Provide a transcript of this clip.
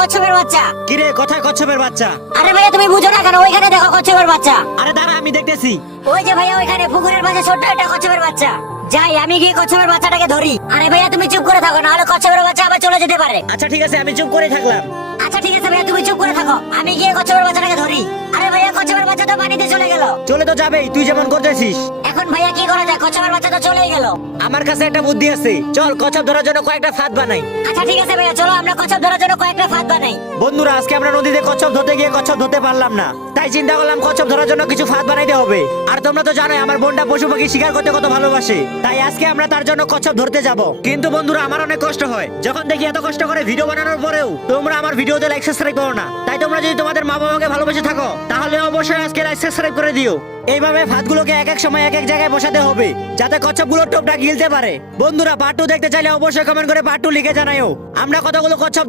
কচ্ছপের বাচ্চা। কি রে, কোথায় কচ্ছপের বাচ্চা? আরে ভাইয়া তুমি বুঝো না কেন, ওইখানে দেখো কচ্ছপের বাচ্চা। আরে দাঁড়া, আমি দেখতেছি। ওই যে ভাইয়া ওইখানে পুকুরের মাঝে ছোট্ট একটা কচ্ছপের বাচ্চা। যাই আমি গিয়ে কচ্ছপের বাচ্চাটাকে ধরি। আরে ভাইয়া তুমি চুপ করে থাকো, নাহলে কচ্ছপের বাচ্চা আবার চলে যেতে পারে। আচ্ছা ঠিক আছে, আমি চুপ করে থাকলাম। আচ্ছা ঠিক আছে ভাইয়া, তুমি চুপ করে থাকো, আমি গিয়ে কচ্ছপের বাচ্চাটাকে ধরি। আরে ভাইয়া কচ্ছপের বাচ্চা তো পানিতে চলে গেল। চলে তো যাবেই, তুই যেমন করতেছিস। এখন ভাইয়া কি করা যায়, কচ্ছপের বাচ্চা তো চলেই গেল। আমার কাছে একটা বুদ্ধি আছে, চল কচ্ছপ ধরার জন্য কয়েকটা ফাঁদ বানাই। আচ্ছা ঠিক আছে ভাইয়া, চলো আমরা কচ্ছপ ধরার জন্য কয়েকটা ফাঁদ বানাই। বন্ধুরা, আজকে আমরা নদীতে কচ্ছপ ধরতে গিয়ে কচ্ছপ ধরতে পারলাম না, তাই চিন্তা করলাম কচ্ছপ ধরার জন্য কিছু ফাঁদ বানাইতে হবে। আর তোমরা তো জানোই আমার বোনটা পশু পাখি শিকার করতে কত ভালোবাসে, তাই আজকে আমরা তার জন্য কচ্ছপ ধরতে যাব। কিন্তু বন্ধুরা, আমার অনেক কষ্ট হয় যখন দেখি এত কষ্ট করে ভিডিও বানানোর পরেও তোমরা আমার ভিডিওতে লাইক সাবস্ক্রাইব করো না। তাই তোমরা যদি তোমাদের মা বাবাকে ভালোবেসে থাকো তাহলে অবশ্যই আজকে লাইক সাবস্ক্রাইব করে দিও। এইভাবে ফাঁদগুলোকে এক এক সময় এক এক জায়গায় বসাতে হবে যাতে কচ্ছপগুলো টোপটা গিলতে পারে। বন্ধুরা, পার্ট 2 দেখতে চাইলে অবশ্যই কমেন্ট করে পার্ট 2 লিখে জানাইও। আমরা কতগুলো কচ্ছপ